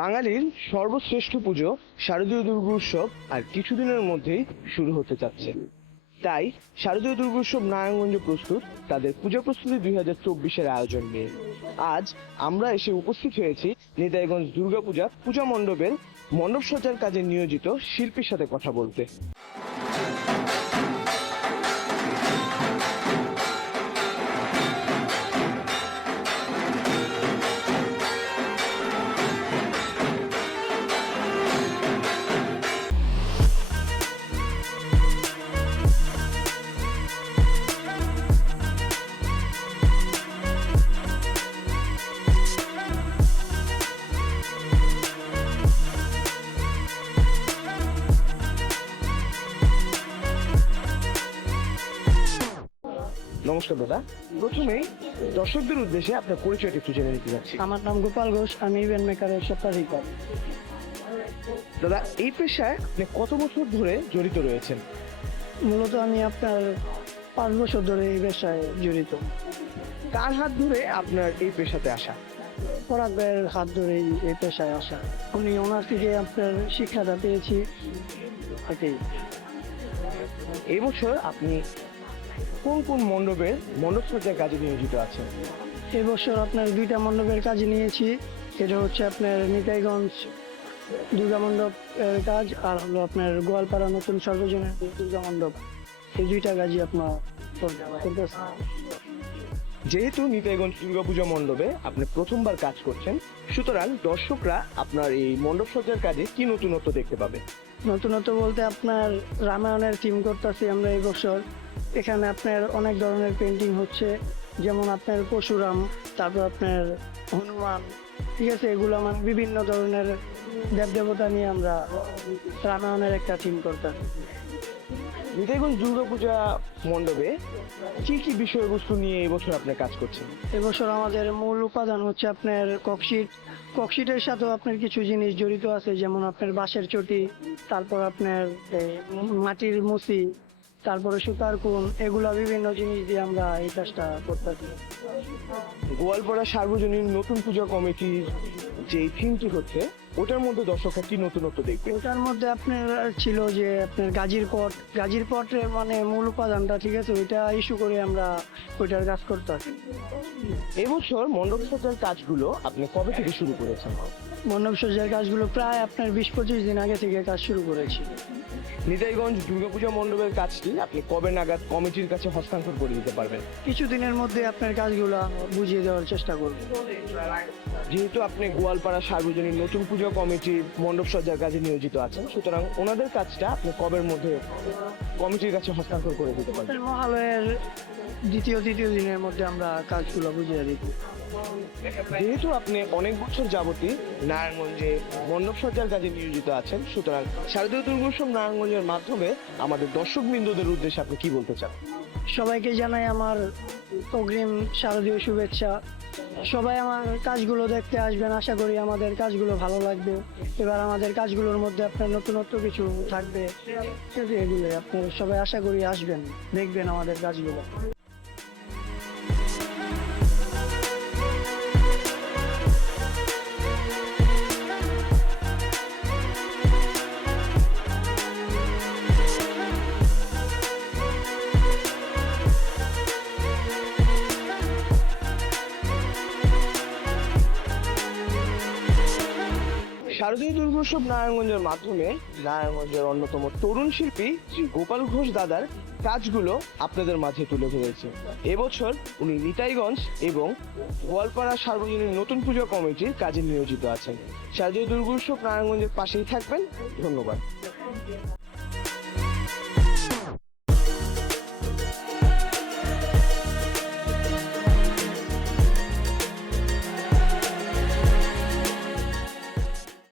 বাঙালির সর্বশ্রেষ্ঠ পুজো শারদীয় দুর্গোৎসব আর কিছুদিনের মধ্যেই শুরু হতে যাচ্ছে। তাই শারদীয় দুর্গোৎসব নারায়ণগঞ্জ প্রস্তুত তাদের পূজা প্রস্তুতি 2024-এর আয়োজন নিয়ে। আজ আমরা এসে উপস্থিত হয়েছি নিতাইগঞ্জ দুর্গাপূজা পূজা মণ্ডপের মণ্ডপ সজ্জার কাজে নিয়োজিত শিল্পীর সাথে কথা বলতে। নমস্কার দাদা, প্রথমেই দর্শকদের উদ্দেশ্যে আপনার পরিচয়টা একটু জেনে নিতে যাচ্ছি। আমার নাম গোপাল ঘোষ, আমি ইভেন্ট মেকারের স্বত্বাধিকার। দাদা, এই পেশায় আপনি কত বছর ধরে জড়িত রয়েছেন? মূলত আমি আপনার 5 বছর ধরে এই পেশায় জড়িত। কার হাত ধরে আপনার এই পেশাতে আসা? পরাগ ভাইয়ের হাত ধরেই এই পেশায় আসা। ওনার থেকে আপনার শিক্ষাটা পেয়েছি। এবছর আপনি কোন কোন মণ্ডপের মণ্ডপ সজ্জার কাজে নিয়োজিত আছেন? এবছর আপনার 2টা মণ্ডপের কাজে নিয়েছি। এটা হচ্ছে আপনার নিতাইগঞ্জ দুর্গা মণ্ডপ কাজ, আর হলো আপনার গোয়ালপাড়া নতুন সর্বজনীন দুর্গা মণ্ডপ। এই 2টা কাজই আপনার করতেছে। যেহেতু নিতাইগঞ্জ দুর্গাপূজা মণ্ডপে আপনি প্রথমবার কাজ করছেন, সুতরাং দর্শকরা আপনার এই মণ্ডপ সজ্জার কাজে কি নতুনত্ব দেখতে পাবে? নতুনত্ব বলতে আপনার রামায়ণের থিম করতেছি আমরা এই বছর। এখানে আপনার অনেক ধরনের পেন্টিং হচ্ছে, যেমন আপনার পরশুরাম, তারপর আপনার হনুমান, ঠিক আছে, এগুলো মানে বিভিন্ন ধরনের দেবদেবতা নিয়ে আমরা রামায়ণের একটা থিম করতেছি। নিতাইগঞ্জ দুর্গাপূজা মণ্ডপে কি কি বিষয়বস্তু নিয়ে এবছর আপনি কাজ করছেন? এবছর আমাদের মূল উপাদান হচ্ছে আপনার ককশিট। ককশিটের সাথেও আপনার কিছু জিনিস জড়িত আছে, যেমন আপনার বাঁশের চটি, তারপর আপনার মাটির মুসি, তারপরে সুতার কোণ, এগুলা বিভিন্ন জিনিস দিয়ে আমরা এই কাজটা করতেছি। গোয়ালপাড়া সার্বজনীন নতুন পূজা কমিটির যে থিমটি হচ্ছে, ওটার মধ্যে দর্শকরা কি নতুনত্ব দেখবে? ওটার মধ্যে আপনার ছিল যে আপনার গাজীর পটের মানে মূল উপাদানটা, ঠিক আছে, ওইটা ইস্যু করে আমরা ওইটার কাজ করতেছি। এবছর মণ্ডপ সজ্জার কাজগুলো আপনি কবে থেকে শুরু করেছেন? মণ্ডপ সজ্জার কাজগুলো প্রায় আপনার 20-25 দিন আগে থেকে কাজ শুরু করেছি। নিতাইগঞ্জ দুর্গাপূজা মণ্ডপের কাজটি আপনি কবে নাগাদ কমিটির কাছে হস্তান্তর করে দিতে পারবেন? কিছুদিনের মধ্যে আপনার কাজগুলো বুঝিয়ে দেওয়ার চেষ্টা করব। যেহেতু আপনি গোয়ালপাড়া সার্বজনীন নতুন পূজা কমিটির মণ্ডপ সজ্জার কাজে নিয়োজিত আছেন, সুতরাং ওনাদের কাজটা আপনি কবের মধ্যে কমিটির কাছে হস্তান্তর করে দিতে পারবেন? মহালয়ের তৃতীয় দিনের মধ্যে আমরা কাজগুলো বুঝিয়ে দিব। যেহেতু আপনি অনেক বছর যাবতই নারায়ণগঞ্জে মণ্ডপ সজ্জার কাজে নিয়োজিত আছেন, সুতরাং শারদীয় দুর্গোৎসব নারায়ণগঞ্জের মাধ্যমে আমাদের দর্শকবৃন্দদের উদ্দেশ্যে আপনি কি বলতে চান? সবাইকে জানাই আমার অগ্রিম শারদীয় শুভেচ্ছা। সবাই আমার কাজগুলো দেখতে আসবেন, আশা করি আমাদের কাজগুলো ভালো লাগবে। এবার আমাদের কাজগুলোর মধ্যে আপনার নতুনত্ব কিছু থাকবে, এগুলো আপনার সবাই আশা করি আসবেন, দেখবেন আমাদের কাজগুলো। শারদীয় দুর্গোৎসব নারায়ণগঞ্জের মাধ্যমে নারায়ণগঞ্জের অন্যতম তরুণ শিল্পী শ্রী গোপাল ঘোষ দাদার কাজগুলো আপনাদের মাঝে তুলে ধরেছে। এবছর উনি নিতাইগঞ্জ এবং গোয়ালপাড়া সার্বজনীন নতুন পূজা কমিটির কাজে নিয়োজিত আছেন। শারদীয় দুর্গোৎসব নারায়ণগঞ্জের পাশেই থাকবেন। ধন্যবাদ।